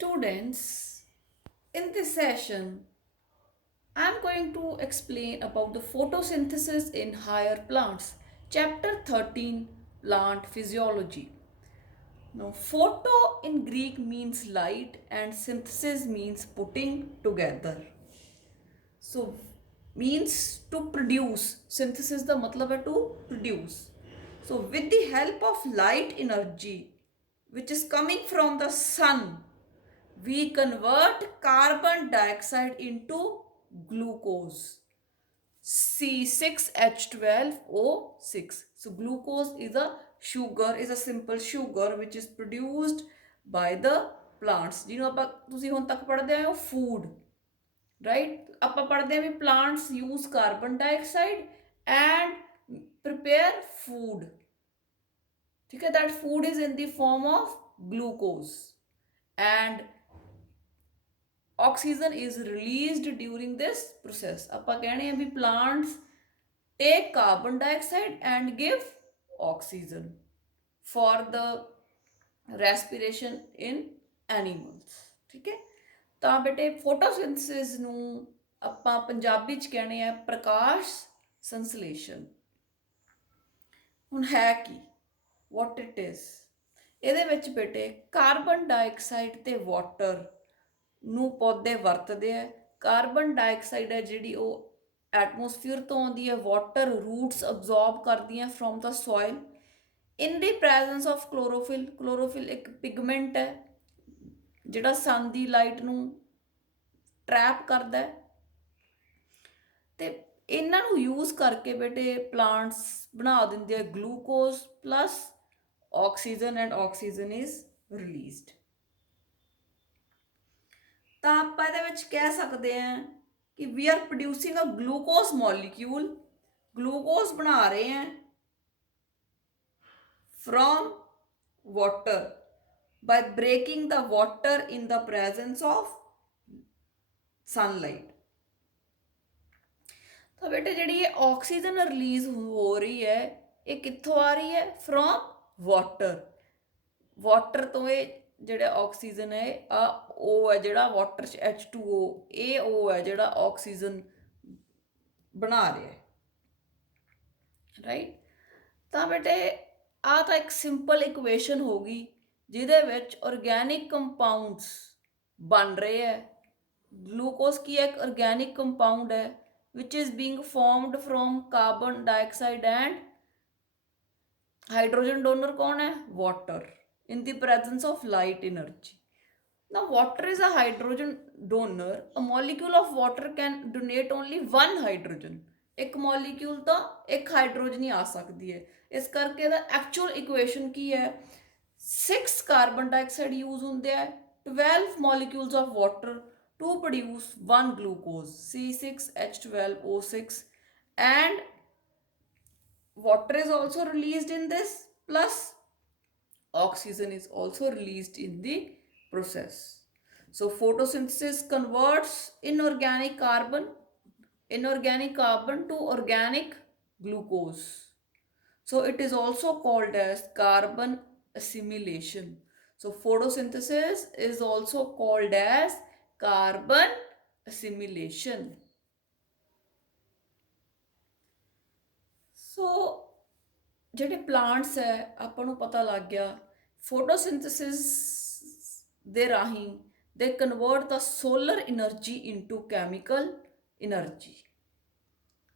Students, in this session, I'm going to explain about the photosynthesis in higher plants. Chapter 13, Plant Physiology. Now, photo in Greek means light and synthesis means putting together. So, means to produce. Synthesis the matlab hai to produce. So, with the help of light energy, which is coming from the sun, we convert carbon dioxide into glucose, C6H12O6. So glucose is a sugar, is a simple sugar which is produced by the plants. ਜਿਹਨੂੰ ਆਪਾਂ ਤੁਸੀਂ ਹੁਣ ਤੱਕ ਪੜ੍ਹਦੇ ਆਏ ਹੋ food, right? ਆਪਾਂ ਪੜ੍ਹਦੇ ਆ ਵੀ plants use carbon dioxide and prepare food. ठीक है, that food is in the form of glucose and oxygen is released during this process. ਆਪਾਂ कहने हैं भी plants take carbon dioxide and give oxygen for the respiration in animals. ठीक है, ਤਾਂ ਬੇਟੇ ਫੋਟੋਸਿੰਥਸਿਸ ਨੂੰ ਆਪਾਂ ਪੰਜਾਬੀ ਚ कहने ਆ ਪ੍ਰਕਾਸ਼ ਸੰਸਲੇਸ਼ਨ। ਹੁਣ ਹੈ ਕੀ, what it is? ਇਹਦੇ ਵਿੱਚ ਬੇਟੇ ਕਾਰਬਨ ਡਾਈਆਕਸਾਈਡ ਤੇ ਵਾਟਰ ਨੂੰ ਪੌਦੇ ਵਰਤਦੇ ਆ। ਕਾਰਬਨ ਡਾਈਆਕਸਾਈਡ ਹੈ ਜਿਹੜੀ ਉਹ ਐਟਮੋਸਫੀਅਰ ਤੋਂ ਆਉਂਦੀ ਹੈ, ਵਾਟਰ ਰੂਟਸ ਅਬਜ਼ੌਰਬ ਕਰਦੀਆਂ from the soil in the presence of chlorophyll. Chlorophyll ਇੱਕ ਪਿਗਮੈਂਟ ਹੈ ਜਿਹੜਾ ਸਨ ਦੀ ਲਾਈਟ ਨੂੰ ਟਰੈਪ ਕਰਦਾ ਹੈ ਤੇ ਇਹਨਾਂ ਨੂੰ ਯੂਜ਼ ਕਰਕੇ ਬੇਟੇ ਪਲਾਂਟਸ ਬਣਾ ਦਿੰਦੇ ਆ glucose plus oxygen and oxygen is released. ਤਾਂ ਆਪਾਂ ਇਹਦੇ ਵਿੱਚ ਕਹਿ ਸਕਦੇ ਹਾਂ ਕਿ we are producing a glucose molecule, glucose ਬਣਾ ਰਹੇ ਹਾਂ from water by breaking the water in the presence of sunlight। ਤਾਂ ਬੇਟੇ ਜਿਹੜੀ ਇਹ ਆਕਸੀਜਨ ਰਿਲੀਜ਼ ਹੋ ਰਹੀ ਹੈ ਇਹ ਕਿੱਥੋਂ ਆ ਰਹੀ ਹੈ? From water. ਵਾਟਰ ਤੋਂ ਇਹ ਜਿਹੜਾ ਆਕਸੀਜਨ ਹੈ ਆ ਉਹ ਹੈ ਜਿਹੜਾ ਵਾਟਰ 'ਚ H2O, ਇਹ ਉਹ ਹੈ ਜਿਹੜਾ ਆਕਸੀਜਨ ਬਣਾ ਰਿਹਾ ਹੈ, ਰਾਈਟ। ਤਾਂ ਬੇਟੇ ਆ ਤਾਂ ਇੱਕ ਸਿੰਪਲ ਇਕੁਏਸ਼ਨ ਹੋ ਗਈ ਜਿਹਦੇ ਵਿੱਚ ਆਰਗੈਨਿਕ ਕੰਪਾਊਂਡਸ ਬਣ ਰਹੇ ਹੈ। ਗਲੂਕੋਜ਼ ਕੀ ਹੈ? ਇੱਕ ਆਰਗੈਨਿਕ ਕੰਪਾਊਂਡ ਹੈ which is being formed from carbon dioxide and hydrogen donor कौन है? Water in the presence of light energy. Now water is a hydrogen donor. A molecule of water can donate only one hydrogen. एक molecule तो एक hydrogen ही आ सकती है। इस करके दा एक्चुअल इक्वेशन की है 6 कार्बन डाइऑक्साइड यूज होंगे है 12 molecules of water to produce one glucose C6H12O6 and water is also released in this plus oxygen is also released in the process. So photosynthesis converts inorganic carbon to organic glucose. So it is also called as carbon assimilation. So photosynthesis is also called as carbon assimilation. So ਜਿਹੜੇ plants ਹੈ ਆਪਾਂ ਨੂੰ ਪਤਾ ਲੱਗ ਗਿਆ photosynthesis ਦੇ ਰਾਹੀਂ they convert the solar energy into chemical energy,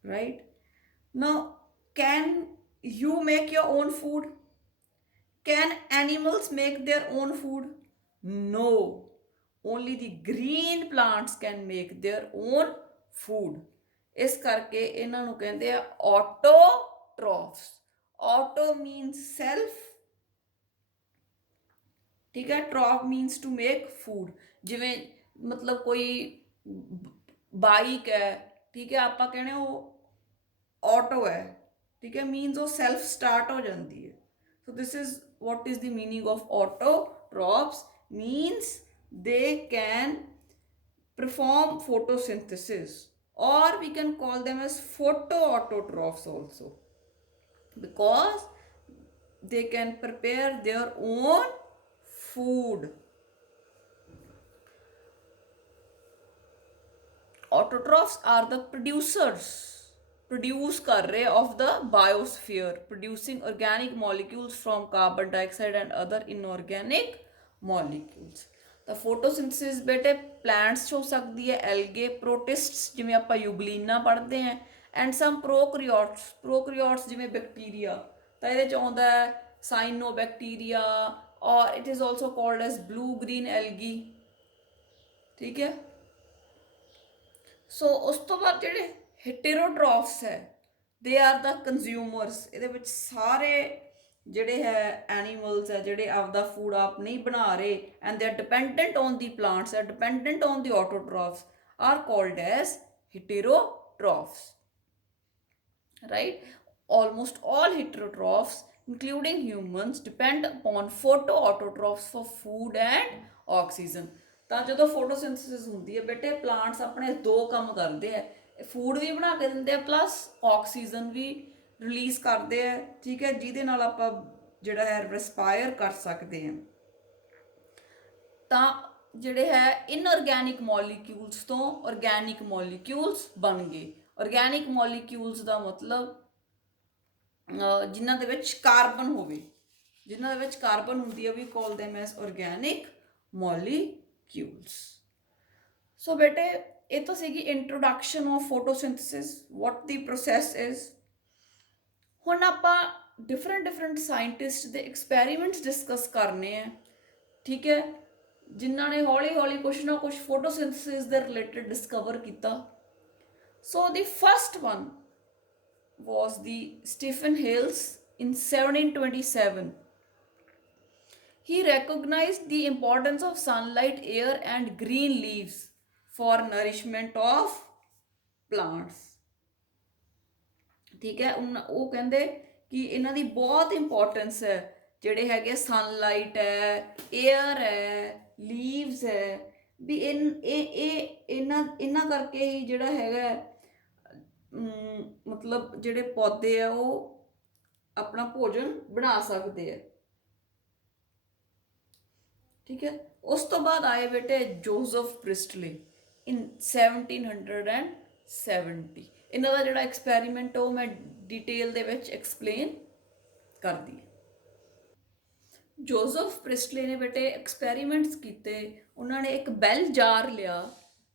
right? Now can you make your own food? Can animals make their own food? No, only the green plants can make their own food. ਇਸ ਕਰਕੇ ਇਹਨਾਂ ਨੂੰ ਕਹਿੰਦੇ ਆ autotrophs. Auto means self, ठीक है, troph means to make food. जिमें मतलब कोई बाइक है, ठीक है, आप कहने वो ऑटो है, ठीक है, मीन्स वो सेल्फ स्टार्ट हो जाती है। So this is what is the meaning of autotrophs, means they can perform photosynthesis or we can call them as photoautotrophs also because they can prepare their own food. autotrophs are the produce ਕਰ ਰਹੇ of the biosphere, producing organic molecules from carbon dioxide and other inorganic molecules। ਤਾਂ ਫੋਟੋਸਿੰਥਸਿਸ ਬੇਟੇ plants 'ਚ ਹੋ ਸਕਦੀ ਹੈ, ਐਲਗੇ, ਪ੍ਰੋਟਿਸਟਸ ਜਿਵੇਂ ਆਪਾਂ ਯੂਗਲੀਨਾ ਪੜ੍ਹਦੇ ਹਾਂ, ਐਂਡ ਸਮ ਪ੍ਰੋਕਰੀਓਟਸ ਜਿਵੇਂ ਬੈਕਟੀਰੀਆ। ਤਾਂ ਇਹਦੇ 'ਚ ਆਉਂਦਾ ਹੈ ਸਾਈਨੋਬੈਕਟੀਰੀਆ, ਔਰ it is also called as blue green algae. ਠੀਕ ਹੈ। ਸੋ ਉਸ ਤੋਂ ਬਾਅਦ ਜਿਹੜੇ ਹੈਟੇਰੋਟ੍ਰੋਫਸ ਹੈ, ਦੇ ਆਰ ਦਾ ਕੰਜ਼ਿਊਮਰਸ। ਇਹਦੇ ਵਿੱਚ ਸਾਰੇ ਜਿਹੜੇ ਹੈ ਐਨੀਮਲਸ ਹੈ ਜਿਹੜੇ ਆਪਦਾ ਫੂਡ ਆਪ ਨਹੀਂ ਬਣਾ ਰਹੇ, and they are dependent on the plants, are dependent on the autotrophs, are called as heterotrophs. Right? Almost all heterotrophs, including humans, depend upon photoautotrophs for food and oxygen। ਤਾਂ ਜਦੋਂ photosynthesis ਹੁੰਦੀ ਹੈ ਬੇਟੇ, plants ਆਪਣੇ ਦੋ ਕੰਮ ਕਰਦੇ ਆ, ਫੂਡ ਵੀ ਬਣਾ ਕੇ ਦਿੰਦੇ ਆ ਪਲੱਸ ਆਕਸੀਜਨ ਵੀ ਰਿਲੀਜ਼ ਕਰਦੇ ਆ। ਠੀਕ ਹੈ, ਜਿਹਦੇ ਨਾਲ ਆਪਾਂ ਜਿਹੜਾ ਹੈ ਰਿਸਪਾਇਰ ਕਰ ਸਕਦੇ ਹਾਂ। ਤਾਂ ਜਿਹੜੇ ਹੈ ਇਨਆਰਗੈਨਿਕ ਮੋਲੀਕਿਊਲਸ ਤੋਂ ਆਰਗੈਨਿਕ ਮੋਲੀਕਿਊਲਸ ਬਣ ਗਏ। ਆਰਗੈਨਿਕ ਮੋਲੀਕਿਊਲਸ ਦਾ ਮਤਲਬ ਜਿਨ੍ਹਾਂ ਦੇ ਵਿੱਚ ਕਾਰਬਨ ਹੋਵੇ, ਜਿਨ੍ਹਾਂ ਦੇ ਵਿੱਚ ਕਾਰਬਨ ਹੁੰਦੀ ਹੈ, ਵੀ ਕਾਲ them as ਆਰਗੈਨਿਕ ਮੋਲੀਕਿਊਲਸ। ਸੋ ਬੇਟੇ ਇਹ ਤਾਂ ਸੀਗੀ introduction of photosynthesis, what the process is. ਹੁਣ ਆਪਾਂ ਡਿਫਰੈਂਟ ਸਾਇੰਟਿਸਟ ਦੇ ਐਕਸਪੈਰੀਮੈਂਟਸ ਡਿਸਕਸ ਕਰਨੇ ਆ। ਠੀਕ ਹੈ, ਜਿਨ੍ਹਾਂ ਨੇ ਹੌਲੀ ਹੌਲੀ ਕੁਛ ਨਾ ਕੁਛ ਫੋਟੋਸਿੰਥੇਸਿਸ ਦੇ ਰਿਲੇਟਡ ਡਿਸਕਵਰ ਕੀਤਾ। So the first one was the Stephen Hales in 1727. He recognized the importance of sunlight, air and green leaves for nourishment of plants। ਠੀਕ ਹੈ, ਉਹ ਕਹਿੰਦੇ ਕਿ ਇਹਨਾਂ ਦੀ ਬਹੁਤ ਇੰਪੋਰਟੈਂਸ ਹੈ, ਜਿਹੜੇ ਹੈਗੇ ਸਨਲਾਈਟ ਹੈ, ਏਅਰ ਹੈ, ਲੀਵਸ ਹੈ, ਵੀ ਇਹਨਾਂ ਕਰਕੇ ਹੀ ਜਿਹੜਾ ਹੈਗਾ ਮਤਲਬ ਜਿਹੜੇ ਪੌਦੇ ਆ ਉਹ ਆਪਣਾ ਭੋਜਨ ਬਣਾ ਸਕਦੇ ਆ। ਠੀਕ ਹੈ, ਉਸ ਤੋਂ ਬਾਅਦ ਆਏ ਬੇਟੇ ਜੋਸਫ ਪ੍ਰਿਸਟਲੇ ਇਨ 1770। ਇਹਨਾਂ ਦਾ ਜਿਹੜਾ ਐਕਸਪੈਰੀਮੈਂਟ ਉਹ ਮੈਂ ਡਿਟੇਲ ਦੇ ਵਿੱਚ ਐਕਸਪਲੇਨ ਕਰਦੀ ਹਾਂ। ਜੋਸਫ ਪ੍ਰਿਸਟਲੇ ਨੇ ਬੇਟੇ ਐਕਸਪੈਰੀਮੈਂਟਸ ਕੀਤੇ। ਉਹਨਾਂ ਨੇ ਇੱਕ ਬੈਲ ਜਾਰ ਲਿਆ,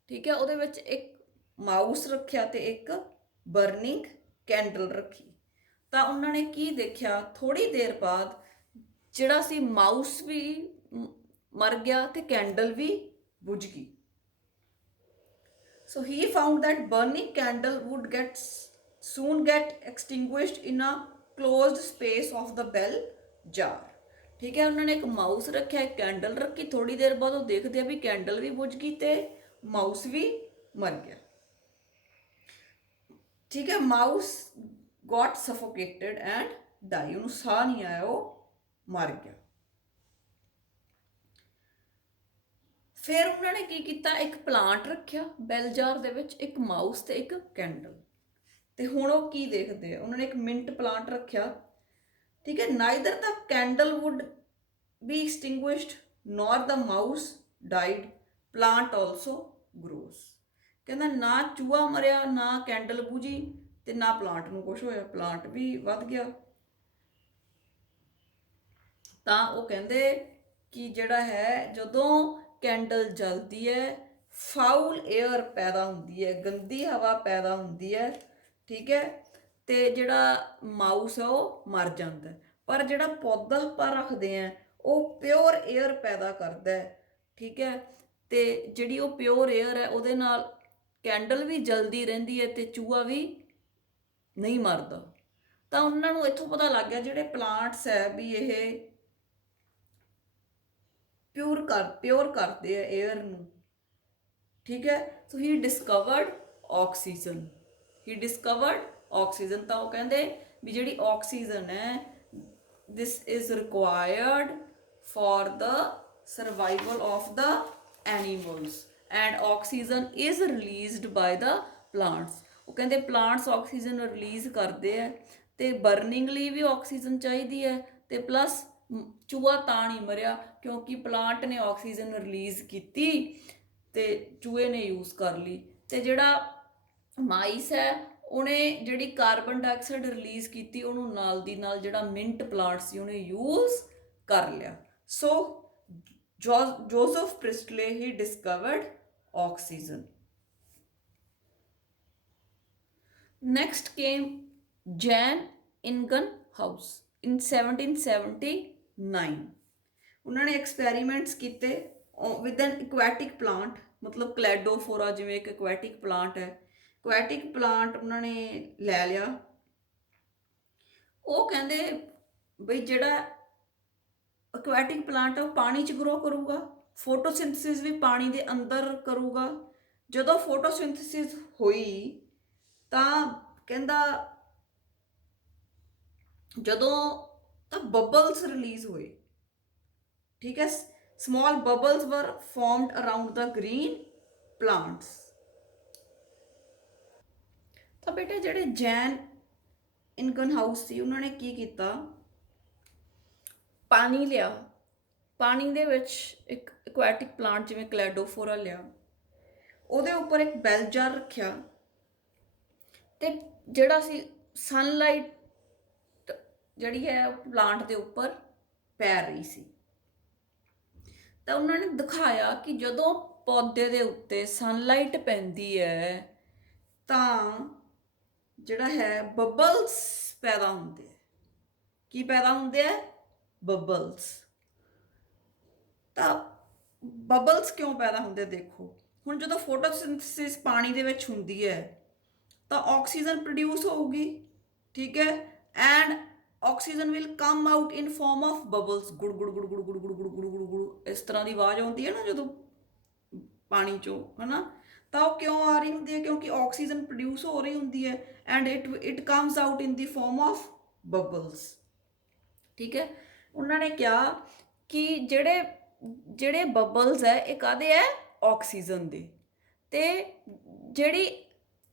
ਠੀਕ ਹੈ, ਉਹਦੇ ਵਿੱਚ ਇੱਕ ਮਾਊਸ ਰੱਖਿਆ ਤੇ ਇੱਕ ਬਰਨਿੰਗ ਕੈਂਡਲ ਰੱਖੀ। ਤਾਂ ਉਹਨਾਂ ਨੇ ਕੀ ਦੇਖਿਆ, ਥੋੜੀ ਦੇਰ ਬਾਅਦ ਜਿਹੜਾ ਸੀ ਮਾਊਸ ਵੀ ਮਰ ਗਿਆ ਤੇ ਕੈਂਡਲ ਵੀ ਬੁਝ ਗਈ। ਸੋ ਹੀ found that burning candle would soon get extinguished in a closed space of the bell jar। ਠੀਕ ਹੈ, ਉਹਨਾਂ ਨੇ ਇੱਕ ਮਾਊਸ ਰੱਖਿਆ, ਇੱਕ ਕੈਂਡਲ ਰੱਖੀ, ਥੋੜੀ ਦੇਰ ਬਾਅਦ ਉਹ ਦੇਖਦੇ ਆ ਵੀ ਕੈਂਡਲ ਵੀ ਬੁਝ ਗਈ ਤੇ ਮਾਊਸ ਵੀ ਮਰ ਗਿਆ। ਠੀਕ ਹੈ, ਮਾਊਸ ਗॉट ਸਫੋਕੇਟਡ ਐਂਡ ਡਾਈ, ਉਹਨੂੰ ਸਾਹ ਨਹੀਂ ਆਇਆ, ਉਹ ਮਰ ਗਿਆ। ਫਿਰ ਉਹਨਾਂ ਨੇ ਕੀ ਕੀਤਾ, ਇੱਕ ਪਲਾਂਟ ਰੱਖਿਆ ਬੈਲ ਜਾਰ ਦੇ ਵਿੱਚ, ਇੱਕ ਮਾਊਸ ਤੇ ਇੱਕ ਕੈਂਡਲ। ਤੇ ਹੁਣ ਉਹ ਕੀ ਦੇਖਦੇ ਆ, ਉਹਨਾਂ ਨੇ ਇੱਕ ਮਿੰਟ ਪਲਾਂਟ ਰੱਖਿਆ। ਠੀਕ ਹੈ, neither the candle would be extinguished nor the mouse died, plant also grows. ਕਹਿੰਦਾ ਨਾ ਚੂਹਾ ਮਰਿਆ, ਨਾ ਕੈਂਡਲ ਬੁਝੀ ਤੇ ਨਾ ਪਲਾਂਟ ਨੂੰ ਕੁਛ ਹੋਇਆ, ਪਲਾਂਟ ਵੀ ਵੱਧ ਗਿਆ। ਤਾਂ ਉਹ ਕਹਿੰਦੇ ਕਿ ਜਿਹੜਾ ਹੈ ਜਦੋਂ ਕੈਂਡਲ ਜਲਦੀ ਹੈ, ਫਾਊਲ ਏਅਰ ਪੈਦਾ ਹੁੰਦੀ ਹੈ, ਗੰਦੀ ਹਵਾ ਪੈਦਾ ਹੁੰਦੀ ਹੈ। ਠੀਕ ਹੈ, ਤੇ ਜਿਹੜਾ ਮਾਊਸ ਆ ਉਹ ਮਰ ਜਾਂਦਾ। ਪਰ ਜਿਹੜਾ ਪੌਦਾ ਆਪਾਂ ਰੱਖਦੇ ਹਾਂ ਉਹ ਪਿਓਰ ਏਅਰ ਪੈਦਾ ਕਰਦਾ ਹੈ। ਠੀਕ ਹੈ, ਤੇ ਜਿਹੜੀ ਉਹ ਪਿਓਰ ਏਅਰ ਹੈ ਉਹਦੇ ਨਾਲ ਕੈਂਡਲ ਵੀ ਜਲਦੀ ਰਹਿੰਦੀ ਹੈ ਤੇ ਚੂਹਾ ਵੀ ਨਹੀਂ ਮਰਦਾ। ਤਾਂ ਉਹਨਾਂ ਨੂੰ ਇੱਥੋਂ ਪਤਾ ਲੱਗ ਗਿਆ ਜਿਹੜੇ ਪਲਾਂਟਸ ਹੈ ਵੀ ਇਹ ਪਿਓਰ ਕਰਦੇ ਆ ਏਅਰ ਨੂੰ। ਠੀਕ ਹੈ, ਸੋ ਹੀ ਡਿਸਕਵਰਡ ਆਕਸੀਜਨ, ਤਾਂ ਉਹ ਕਹਿੰਦੇ ਵੀ ਜਿਹੜੀ ਆਕਸੀਜਨ ਹੈ this is required for the survival of the animals and oxygen is released ਬਾय the plants. ਉਹ ਕਹਿੰਦੇ ਪਲਾਂਟਸ ਆਕਸੀਜਨ ਰਿਲੀਜ਼ ਕਰਦੇ ਆ ਤੇ ਬਰਨਿੰਗ ਲਈ ਵੀ ਆਕਸੀਜਨ ਚਾਹੀਦੀ ਹੈ, ਤੇ ਪਲੱਸ ਚੂਹਾ ਤਾਂ ਨਹੀਂ ਮਰਿਆ ਕਿਉਂਕਿ ਪਲਾਂਟ ਨੇ ਆਕਸੀਜਨ ਰਿਲੀਜ਼ ਕੀਤੀ ਤੇ ਚੂਹੇ ਨੇ ਯੂਜ਼ ਕਰ ਲਈ। ਤੇ ਜਿਹੜਾ ਮਾਈਸ ਹੈ ਉਹਨੇ ਜਿਹੜੀ ਕਾਰਬਨ ਡਾਈਆਕਸਾਈਡ ਰਿਲੀਜ਼ ਕੀਤੀ ਉਹਨੂੰ ਨਾਲ ਦੀ ਨਾਲ ਜਿਹੜਾ ਮਿੰਟ ਪਲਾਂਟ ਸੀ ਉਹਨੇ ਯੂਜ਼ ਕਰ ਲਿਆ। So Joseph Priestley he discovered oxygen. Next came Jan Ingenhousz in 1779। उन्होंने एक्सपेरीमेंट्स किए विद एन इक्वैटिक प्लांट, मतलब क्लैडोफोरा जिमें एक इक्वैटिक प्लांट है, इक्वैटिक प्लांट उन्होंने लै लिया। वो कहते बई जिहड़ा इक्वैटिक प्लांट है वो पानी च ग्रो करूगा, फोटोसिंथेसिस भी पानी के अंदर करूगा। जदों फोटोसिंथेसिस हुई ਤਾਂ ਕਹਿੰਦਾ ਜਦੋਂ ਤਾਂ ਬਬਲਸ ਰਿਲੀਜ਼ ਹੋਏ, ਠੀਕ ਹੈ, ਸਮॉल ਬਬਲਸ ਵਰ ਫਾਰਮਡ ਅਰਾਊਂਡ ਦਾ ਗ੍ਰੀਨ ਪਲਾਂਟਸ। ਤਾਂ ਬੇਟੇ ਜਿਹੜੇ ਜੈਨ ਇਨਗਨਹਾਊਸ ਸੀ ਉਹਨਾਂ ਨੇ ਕੀ ਕੀਤਾ, ਪਾਣੀ ਲਿਆ, ਪਾਣੀ ਦੇ ਵਿੱਚ ਇੱਕ ਇਕੁਐਟਿਕ ਪਲਾਂਟ ਜਿਵੇਂ ਕਲੈਡੋਫੋਰਾ ਲਿਆ, ਉਹਦੇ ਉੱਪਰ ਇੱਕ ਬੈਲ ਜਾਰ ਰੱਖਿਆ ਤੇ ਜਿਹੜਾ ਸੀ ਸਨਲਾਈਟ ਜਿਹੜੀ ਹੈ ਪਲਾਂਟ ਦੇ ਉੱਪਰ ਪੈ ਰਹੀ ਸੀ। ਤਾਂ ਉਹਨਾਂ ਨੇ ਦਿਖਾਇਆ ਕਿ ਜਦੋਂ ਪੌਦੇ ਦੇ ਉੱਤੇ ਸਨਲਾਈਟ ਪੈਂਦੀ ਹੈ ਤਾਂ ਜਿਹੜਾ ਹੈ ਬਬਲਸ ਪੈਦਾ ਹੁੰਦੇ ਹੈ। ਕੀ ਪੈਦਾ ਹੁੰਦੇ ਹੈ? ਬਬਲਸ। ਤਾਂ ਬਬਲਸ ਕਿਉਂ ਪੈਦਾ ਹੁੰਦੇ? ਦੇਖੋ ਹੁਣ ਜਦੋਂ ਫੋਟੋਸਿੰਥੇਸਿਸ ਪਾਣੀ ਦੇ ਵਿੱਚ ਹੁੰਦੀ ਹੈ ਤਾਂ ਆਕਸੀਜਨ ਪ੍ਰੋਡਿਊਸ ਹੋਊਗੀ, ਠੀਕ ਹੈ, and oxygen will come out in form of bubbles, ਗੁੜ ਗੁੜ ਗੁੜ ਗੁੜ ਗੁੜ ਗੁੜ ਗੁੜ ਗੁੜ ਗੁੜ ਗੁੜ ਇਸ ਤਰ੍ਹਾਂ ਦੀ ਆਵਾਜ਼ ਆਉਂਦੀ ਹੈ ਨਾ ਜਦੋਂ ਪਾਣੀ ਚੋਂ, ਹੈ ਨਾ। ਤਾਂ ਉਹ ਕਿਉਂ ਆ ਰਹੀ ਹੁੰਦੀ ਹੈ? ਕਿਉਂਕਿ ਆਕਸੀਜਨ ਪ੍ਰੋਡਿਊਸ ਹੋ ਰਹੀ ਹੁੰਦੀ ਹੈ and it comes out in the farm of bubbles, ਠੀਕ ਹੈ। ਉਹਨਾਂ ਨੇ ਕਿਹਾ ਕਿ ਜਿਹੜੇ ਬਬਲਸ ਹੈ ਇਹ ਕਾਹਦੇ ਹੈ? ਆਕਸੀਜਨ ਦੇ। ਤੇ ਜਿਹੜੀ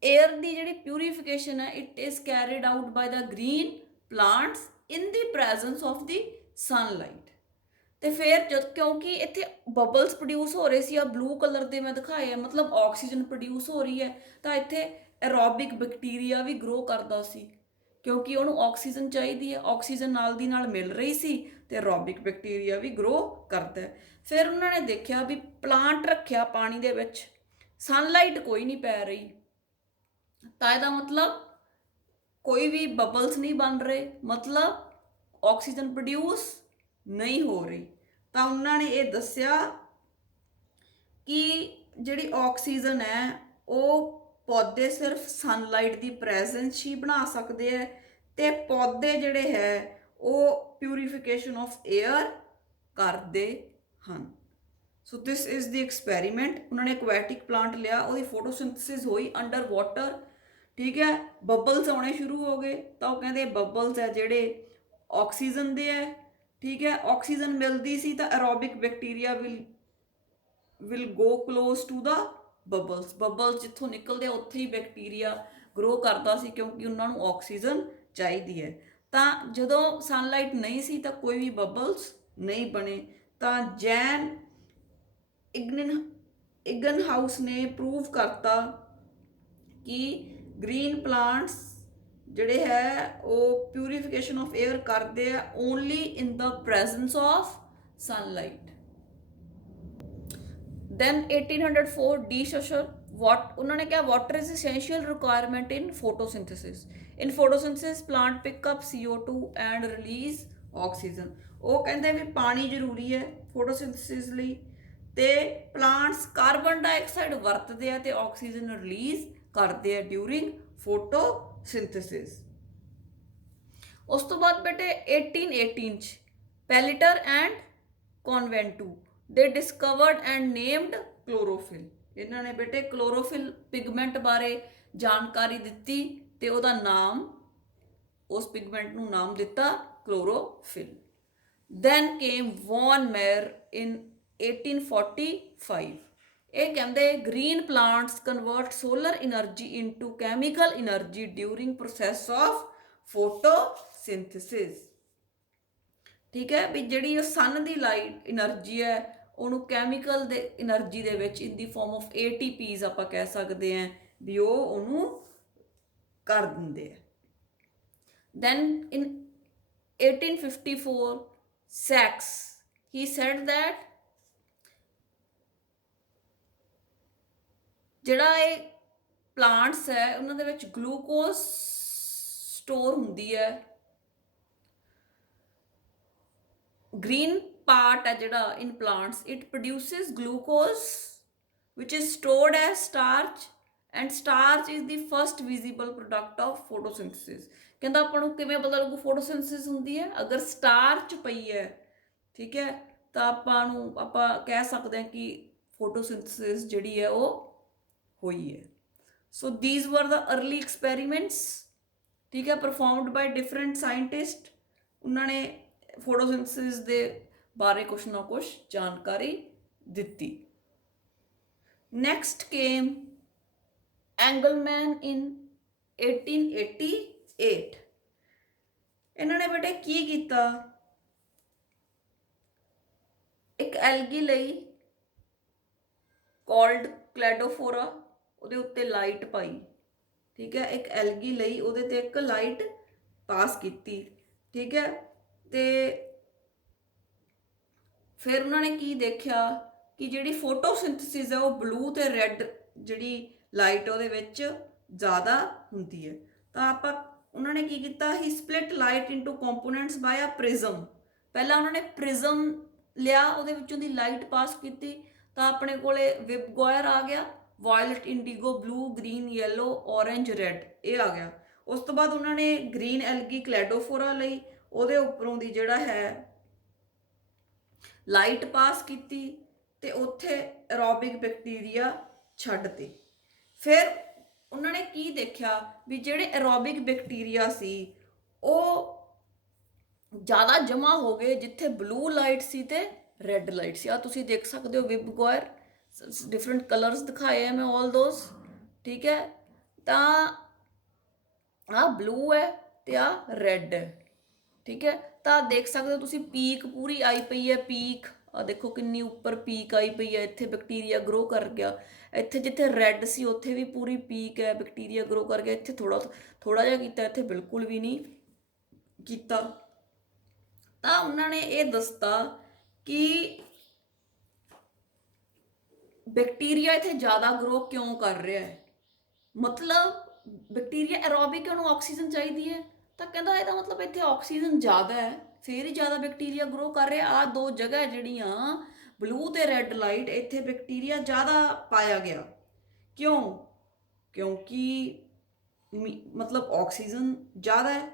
एयर की जी प्यूरीफिकेशन है it is carried out by the green plants in the presence of the sunlight. तो फिर जब क्योंकि इतने बबल्स प्रोड्यूस हो रहे सी ब्लू कलर के मैं दिखाए है, मतलब ऑक्सीजन प्रोड्यूस हो रही है, तो इतने एरोबिक बैक्टीरिया भी ग्रो करता सी क्योंकि उन्होंने ऑक्सीजन चाहिए है, ऑक्सीजन नाल दी नाल मिल रही सी तो एरोबिक बैक्टीरिया भी ग्रो करता है। फिर उन्होंने देखा भी प्लांट रखा पानी दे विच, सनलाइट कोई नहीं पै रही, ਤਾਂ ਇਹਦਾ ਮਤਲਬ ਕੋਈ ਵੀ ਬਬਲਸ ਨਹੀਂ ਬਣ ਰਹੇ, ਮਤਲਬ ਆਕਸੀਜਨ ਪ੍ਰੋਡਿਊਸ ਨਹੀਂ ਹੋ ਰਹੀ। ਤਾਂ ਉਹਨਾਂ ਨੇ ਇਹ ਦੱਸਿਆ ਕਿ ਜਿਹੜੀ ਆਕਸੀਜਨ ਹੈ ਉਹ ਪੌਦੇ ਸਿਰਫ ਸਨਲਾਈਟ ਦੀ ਪ੍ਰੈਜ਼ੈਂਸ ਹੀ ਬਣਾ ਸਕਦੇ ਹੈ ਤੇ ਪੌਦੇ ਜਿਹੜੇ ਹੈ ਉਹ ਪਿਊਰੀਫਿਕੇਸ਼ਨ ਆਫ 에ਅਰ ਕਰਦੇ ਹਨ। ਸੋ ਦਿਸ ਇਜ਼ ਦੀ ਐਕਸਪੈਰੀਮੈਂਟ। ਉਹਨਾਂ ਨੇ ਐਕੁਐਟਿਕ ਪਲਾਂਟ ਲਿਆ, ਉਹਦੀ ਫੋਟੋਸਿੰਥੇਸਿਸ ਹੋਈ ਅੰਡਰ ਵਾਟਰ, ठीक है, बबल्स आने शुरू हो गए। तो कहते बबल्स है जोड़े ऑक्सीजन दे है, ठीक है, ऑक्सीजन मिलती सी तो aerobic bacteria will go close to the bubbles, bubbles जितों निकलते उत्थे ही बैक्टीरिया ग्रो करता सी क्योंकि उन्होंने ऑक्सीजन चाहिए है। तो जदों सनलाइट नहीं सी तो कोई भी बबल्स नहीं बने। तो जैन इगनहाउस ने प्रूव करता कि ग्रीन प्लांट्स जिहड़े है वो प्यूरीफिकेशन ऑफ एयर करते हैं only in the presence of sunlight. Then 1804 de Saussure उन्होंने क्या water is essential requirement in photosynthesis. In photosynthesis plant pick up CO2 and release oxygen. वो कहते भी पानी जरूरी है फोटोसिंथेसिस लई ते प्लांट्स कार्बन डाइऑक्साइड वरतते हैं ते ऑक्सीजन रिलीज करते हैं ड्यूरिंग फोटोसिंथेसिस। उस तो बाद बेटे 1818 Pelletier and Caventou they discovered and named chlorophyll. इन्होंने बेटे क्लोरोफिल पिगमेंट बारे जानकारी दी ते उहदा नाम उस पिगमेंट नूं नाम दिता chlorophyll. Then came von Mayer in 1845। ये कहते green plants convert solar energy into chemical energy during process of photosynthesis, ठीक है। भी जी सन की लाइट एनर्जी है ਉਹਨੂੰ ਕੈਮੀਕਲ ਦੇ એનર્ਜੀ ਦੇ ਵਿੱਚ ਇਨ ਦੀ ਫਾਰਮ ਆਫ ATPs ਆਪਾਂ ਕਹਿ ਸਕਦੇ ਹਾਂ ਵੀ ਉਹ ਉਹਨੂੰ ਕਰ ਦਿੰਦੇ ਆ। then in 1854 Sachs he said that ਜਿਹੜਾ ਇਹ ਪਲਾਂਟਸ ਹੈ ਉਹਨਾਂ ਦੇ ਵਿੱਚ ਗਲੂਕੋਜ਼ ਸਟੋਰ ਹੁੰਦੀ ਹੈ। green part ਹੈ ਜਿਹੜਾ in plants it produces glucose which is stored as starch and starch is the first visible product of photosynthesis। ਕਹਿੰਦਾ ਆਪਾਂ ਨੂੰ ਕਿਵੇਂ ਪਤਾ ਲੱਗੂ ਫੋਟੋਸਿੰਥੇਸਿਸ ਹੁੰਦੀ ਹੈ? ਅਗਰ ਸਟਾਰਚ ਪਈ ਹੈ, ਠੀਕ ਹੈ, ਤਾਂ ਆਪਾਂ ਕਹਿ ਸਕਦੇ ਹਾਂ ਕਿ ਫੋਟੋਸਿੰਥੇਸਿਸ ਜਿਹੜੀ ਹੈ ਉਹ ਹੋਈ ਹੈ। ਸੋ these were the early experiments, ਠੀਕ ਹੈ, performed by different scientists। ਉਹਨਾਂ ਨੇ ਫੋਟੋਸਿੰਥੇਸਿਸ ਦੇ ਬਾਰੇ ਕੁਛ ਨਾ ਕੁਛ ਜਾਣਕਾਰੀ ਦਿੱਤੀ। next came Engelmann in 1888। ਇਹਨਾਂ ਨੇ ਬੇਟੇ ਕੀ ਕੀਤਾ, ਇੱਕ ਐਲਗੀ ਲਈ ਕਾਲਡ ਕਲੈਡੋਫੋਰਾ, ਉਹਦੇ ਉੱਤੇ ਲਾਈਟ ਪਾਈ, ਠੀਕ ਹੈ, ਇੱਕ ਐਲਗੀ ਲਈ ਉਹਦੇ ਤੇ ਇੱਕ ਲਾਈਟ ਪਾਸ ਕੀਤੀ, ਠੀਕ ਹੈ, ਤੇ ਫਿਰ ਉਹਨਾਂ ਨੇ ਕੀ ਦੇਖਿਆ ਕਿ ਜਿਹੜੀ ਫੋਟੋਸਿੰਥੇਸਿਸ ਹੈ ਉਹ ਬਲੂ ਤੇ ਰੈੱਡ ਜਿਹੜੀ ਲਾਈਟ ਉਹਦੇ ਵਿੱਚ ਜ਼ਿਆਦਾ ਹੁੰਦੀ ਹੈ। ਤਾਂ ਉਹਨਾਂ ਨੇ ਕੀ ਕੀਤਾ, he split light into components by a prism. ਪਹਿਲਾਂ ਉਹਨਾਂ ਨੇ ਪ੍ਰਿਜ਼ਮ ਲਿਆ, ਉਹਦੇ ਵਿੱਚੋਂ ਦੀ ਲਾਈਟ ਪਾਸ ਕੀਤੀ, ਤਾਂ ਆਪਣੇ ਕੋਲੇ ਵਿਬਗੋਇਰ ਆ ਗਿਆ, violet, indigo, blue, green, yellow, orange, red, ਇਹ ਆ ਗਿਆ। ਉਸ ਤੋਂ ਬਾਅਦ ਉਹਨਾਂ ਨੇ ਗ੍ਰੀਨ ਐਲਗੀ ਕਲੈਡੋਫੋਰਾ ਲਈ ਉਹਦੇ ਉੱਪਰੋਂ ਦੀ ਜਿਹੜਾ ਹੈ ਲਾਈਟ ਪਾਸ ਕੀਤੀ ਤੇ ਉੱਥੇ ਐਰੋਬਿਕ ਬੈਕਟੀਰੀਆ ਛੱਡਤੇ। ਫਿਰ ਉਹਨਾਂ ਨੇ ਕੀ ਦੇਖਿਆ ਵੀ ਜਿਹੜੇ ਐਰੋਬਿਕ ਬੈਕਟੀਰੀਆ ਸੀ ਉਹ ਜ਼ਿਆਦਾ ਜਮ੍ਹਾਂ ਹੋ ਗਏ ਜਿੱਥੇ ਬਲੂ ਲਾਈਟ ਸੀ ਤੇ ਰੈੱਡ ਲਾਈਟ ਸੀ। ਆ ਤੁਸੀਂ ਦੇਖ ਸਕਦੇ ਹੋ ਵਿਬਗੋਇਰ, ਡਿਫਰੈਂਟ ਕਲਰਸ ਦਿਖਾਏ ਆ ਮੈਂ ਆਲ ਦੋਜ਼, ਠੀਕ ਹੈ, ਤਾਂ ਆ ਬਲੂ ਹੈ ਤੇ ਆ ਰੈੱਡ ਹੈ, ਠੀਕ ਹੈ। ਤਾਂ ਦੇਖ ਸਕਦੇ ਹੋ ਤੁਸੀਂ ਪੀਕ ਪੂਰੀ ਆਈ ਪਈ ਹੈ, ਪੀਕ ਆ ਦੇਖੋ ਕਿੰਨੀ ਉੱਪਰ ਪੀਕ ਆਈ ਪਈ ਹੈ, ਇੱਥੇ ਬੈਕਟੀਰੀਆ ਗਰੋ ਕਰ ਗਿਆ। ਇੱਥੇ ਜਿੱਥੇ ਰੈੱਡ ਸੀ ਉੱਥੇ ਵੀ ਪੂਰੀ ਪੀਕ ਹੈ, ਬੈਕਟੀਰੀਆ ਗਰੋ ਕਰ ਗਿਆ। ਇੱਥੇ ਥੋੜਾ ਜਿਹਾ ਕੀਤਾ, ਇੱਥੇ ਬਿਲਕੁਲ ਵੀ ਨਹੀਂ ਕੀਤਾ। ਤਾਂ ਉਹਨਾਂ ਨੇ ਇਹ ਦੱਸਤਾ ਕਿ ਬੈਕਟੀਰੀਆ ਇੱਥੇ ਜ਼ਿਆਦਾ ਗਰੋ ਕਿਉਂ ਕਰ ਰਿਹਾ ਹੈ, ਮਤਲਬ ਬੈਕਟੀਰੀਆ ਐਰੋਬਿਕ, ਉਹਨੂੰ ਆਕਸੀਜਨ ਚਾਹੀਦੀ ਹੈ, ਤਾਂ ਕਹਿੰਦਾ ਇਹਦਾ ਮਤਲਬ ਇੱਥੇ ਆਕਸੀਜਨ ਜ਼ਿਆਦਾ ਹੈ, ਫਿਰ ਹੀ ਜ਼ਿਆਦਾ ਬੈਕਟੀਰੀਆ ਗਰੋ ਕਰ ਰਿਹਾ। ਆਹ ਦੋ ਜਗ੍ਹਾ ਜਿਹੜੀਆਂ ਬਲੂ ਤੇ ਰੈੱਡ ਲਾਈਟ, ਇੱਥੇ ਬੈਕਟੀਰੀਆ ਜ਼ਿਆਦਾ ਪਾਇਆ ਗਿਆ। ਕਿਉਂ? ਕਿਉਂਕਿ ਮਤਲਬ ਆਕਸੀਜਨ ਜ਼ਿਆਦਾ ਹੈ,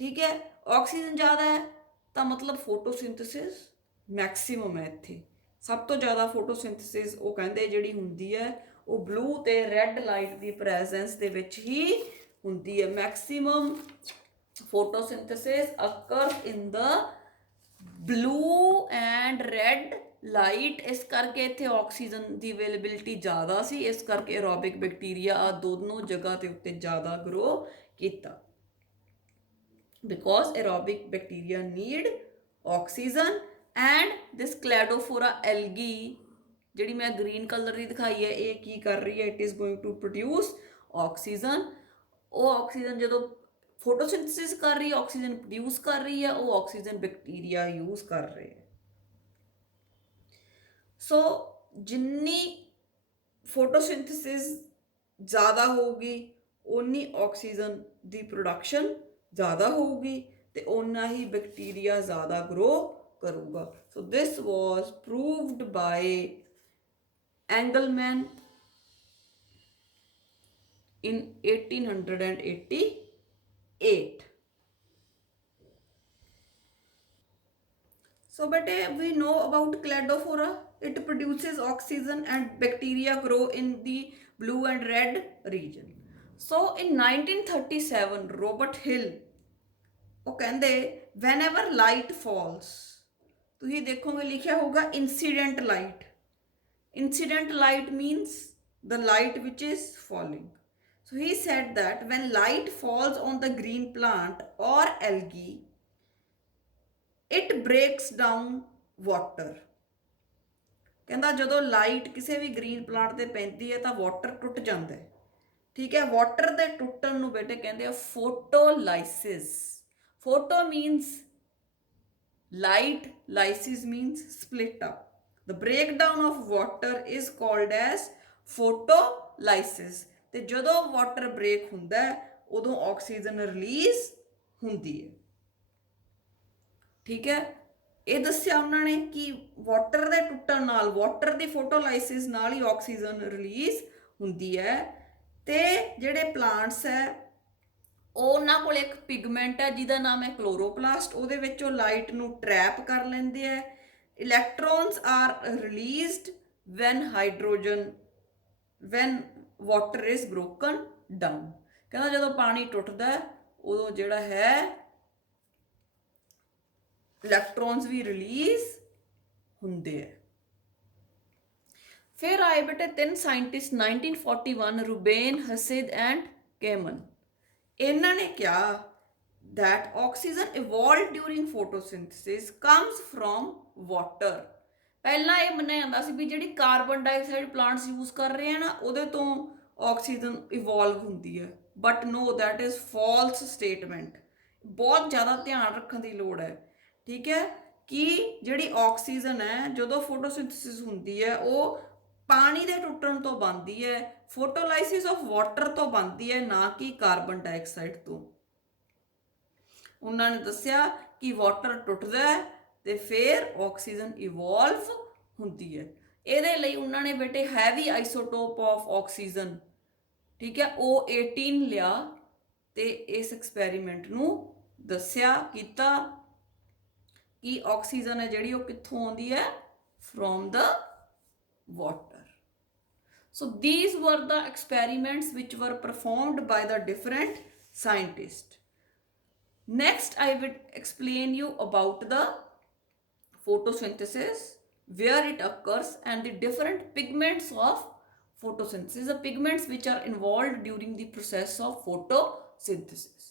ਠੀਕ ਹੈ, ਆਕਸੀਜਨ ਜ਼ਿਆਦਾ ਹੈ ਤਾਂ ਮਤਲਬ ਫੋਟੋਸਿੰਥੇਸਿਸ ਮੈਕਸੀਮਮ ਹੈ। ਇੱਥੇ ਸਭ ਤੋਂ ਜ਼ਿਆਦਾ ਫੋਟੋਸਿੰਥੇਸਿਸ ਉਹ ਕਹਿੰਦੇ ਜਿਹੜੀ ਹੁੰਦੀ ਹੈ ਉਹ ਬਲੂ ਤੇ ਰੈੱਡ ਲਾਈਟ ਦੀ ਪ੍ਰੈਜ਼ੈਂਸ ਦੇ ਵਿੱਚ ਹੀ ਹੁੰਦੀ ਹੈ। Maximum photosynthesis occurs in the blue and red light. ਇਸ ਕਰਕੇ ਇੱਥੇ ਆਕਸੀਜਨ ਦੀ ਅਵੇਲੇਬਿਲਿਟੀ ਜ਼ਿਆਦਾ ਸੀ, ਇਸ ਕਰਕੇ ਐਰੋਬਿਕ ਬੈਕਟੀਰੀਆ ਆ ਦੋਨੋਂ ਜਗ੍ਹਾ ਦੇ ਉੱਤੇ ਜ਼ਿਆਦਾ ਗਰੋ ਕੀਤਾ। because aerobic bacteria need oxygen and this cladophora algae ਜਿਹੜੀ ਮੈਂ ਗ੍ਰੀਨ ਕਲਰ ਦੀ ਦਿਖਾਈ ਹੈ ਇਹ ਕੀ ਕਰ ਰਹੀ ਹੈ, it is going to produce oxygen. ਉਹ ਆਕਸੀਜਨ ਜਦੋਂ ਫੋਟੋਸਿੰਥੇਸਿਸ ਕਰ ਰਹੀ ਹੈ, ਆਕਸੀਜਨ ਪ੍ਰੋਡਿਊਸ ਕਰ ਰਹੀ ਹੈ, ਉਹ ਆਕਸੀਜਨ ਬੈਕਟੀਰੀਆ ਯੂਜ਼ ਕਰ ਰਹੇ ਹੈ। ਸੋ ਜਿੰਨੀ ਫੋਟੋਸਿੰਥੇਸਿਸ ਜ਼ਿਆਦਾ ਹੋਊਗੀ ਓਨੀ ਆਕਸੀਜਨ ਦੀ ਪ੍ਰੋਡਕਸ਼ਨ ਜ਼ਿਆਦਾ ਹੋਊਗੀ ਤੇ ਓਨਾ ਹੀ ਬੈਕਟੀਰੀਆ ਜ਼ਿਆਦਾ ਗਰੋ ਕਰੂਗਾ। ਸੋ ਦਿਸ ਵਾਜ਼ proved bye Engelmann in 1888. So bete we know about cladophora. It produces oxygen and bacteria grow in the blue and red region. So in 1937 Robert Hill ਉਹ ਕਹਿੰਦੇ whenever light falls, ਤੁਸੀਂ ਦੇਖੋਗੇ ਲਿਖਿਆ ਹੋਊਗਾ incident light. Incident light means the light which is falling. So he said that when light falls on the green plant or algae, it breaks down water. ਕਹਿੰਦਾ ਜਦੋਂ light ਕਿਸੇ ਵੀ green plant ਤੇ ਪੈਂਦੀ ਹੈ ਤਾਂ ਵਾਟਰ ਟੁੱਟ ਜਾਂਦਾ ਹੈ। ਠੀਕ ਹੈ, ਵਾਟਰ ਦੇ ਟੁੱਟਣ ਨੂੰ ਬੇਟੇ ਕਹਿੰਦੇ ਆ photolysis. Photo means light, lysis means split up. The breakdown of water is called as photolysis। ਤੇ ਜਦੋਂ ਵਾਟਰ ਬ੍ਰੇਕ ਹੁੰਦਾ ਹੈ ਉਦੋਂ ਆਕਸੀਜਨ ਰਿਲੀਜ਼ ਹੁੰਦੀ ਹੈ। ਠੀਕ ਹੈ, ਇਹ ਦੱਸਿਆ ਉਹਨਾਂ ਨੇ ਕਿ ਵਾਟਰ ਦੇ ਟੁੱਟਣ ਨਾਲ, ਵਾਟਰ ਦੀ ਫੋਟੋਲਾਈਸਿਸ ਨਾਲ ਹੀ ਆਕਸੀਜਨ ਰਿਲੀਜ਼ ਹੁੰਦੀ ਹੈ। ਤੇ ਜਿਹੜੇ ਪਲਾਂਟਸ ਹੈ ਉਹਨਾਂ ਕੋਲ ਇੱਕ ਪਿਗਮੈਂਟ ਹੈ ਜਿਹਦਾ ਨਾਮ ਹੈ ਕਲੋਰੋਪਲਾਸਟ। ਉਹਦੇ ਵਿੱਚ ਉਹ ਲਾਈਟ ਨੂੰ ਟਰੈਪ ਕਰ ਲੈਂਦੇ ਆ। Electrons are released when water is broken down. ਕਹਿੰਦਾ ਜਦੋਂ ਪਾਣੀ ਟੁੱਟਦਾ ਉਦੋਂ ਜਿਹੜਾ ਹੈ ਇਲੈਕਟ੍ਰੋਨਸ ਵੀ ਰਿਲੀਜ਼ ਹੁੰਦੇ ਆ। ਫਿਰ ਆਏ ਬੇਟੇ ਤਿੰਨ ਸਾਇੰਟਿਸਟ 1941, ਰੂਬੇਨ, ਹਸਿਦ ਐਂਡ ਕੇਮਨ। ਇਹਨਾਂ ਨੇ ਕਿਹਾ that oxygen evolved during photosynthesis comes from water। ਪਹਿਲਾਂ ਇਹ ਮੰਨਿਆ ਜਾਂਦਾ ਸੀ ਵੀ ਜਿਹੜੀ ਕਾਰਬਨ ਡਾਈਆਕਸਾਈਡ ਪਲਾਂਟਸ ਯੂਜ਼ ਕਰ ਰਹੇ ਆ ਨਾ ਉਹਦੇ ਤੋਂ ਆਕਸੀਜਨ ਇਵੋਲਵ ਹੁੰਦੀ ਹੈ, but no that is false statement. ਬਹੁਤ ਜ਼ਿਆਦਾ ਧਿਆਨ ਰੱਖਣ ਦੀ ਲੋੜ ਹੈ। ਠੀਕ ਹੈ, ਕਿ ਜਿਹੜੀ ਆਕਸੀਜਨ ਹੈ ਜਦੋਂ ਫੋਟੋਸਿੰਥੇਸਿਸ ਹੁੰਦੀ ਹੈ ਉਹ ਪਾਣੀ ਦੇ ਟੁੱਟਣ ਤੋਂ ਬਣਦੀ ਹੈ, ਫੋਟੋਲਾਈਸਿਸ ਆਫ ਵਾਟਰ ਤੋਂ ਬਣਦੀ ਹੈ, ਨਾ ਕਿ ਕਾਰਬਨ ਡਾਈਆਕਸਾਈਡ ਤੋਂ। ਉਹਨਾਂ ਨੇ ਦੱਸਿਆ ਕਿ ਵਾਟਰ ਟੁੱਟਦਾ ਹੈ ਤੇ ਫਿਰ ਆਕਸੀਜਨ ਇਵੋਲਵ ਹੁੰਦੀ ਹੈ। ਇਹਦੇ ਲਈ ਉਹਨਾਂ ਨੇ ਬੇਟੇ ਹੈਵੀ ਆਈਸੋਟੋਪ ਆਫ ਆਕਸੀਜਨ, ਠੀਕ ਹੈ, O18 ਲਿਆ ਤੇ ਇਸ ਐਕਸਪੈਰੀਮੈਂਟ ਨੂੰ ਦੱਸਿਆ ਕੀਤਾ ਕਿ ਆਕਸੀਜਨ ਹੈ ਜਿਹੜੀ ਉਹ ਕਿੱਥੋਂ ਆਉਂਦੀ ਹੈ, from the water। So these were the experiments which were performed by the different scientists. Next I will explain you about the photosynthesis, where it occurs and the different pigments of photosynthesis, the pigments which are involved during the process of photosynthesis.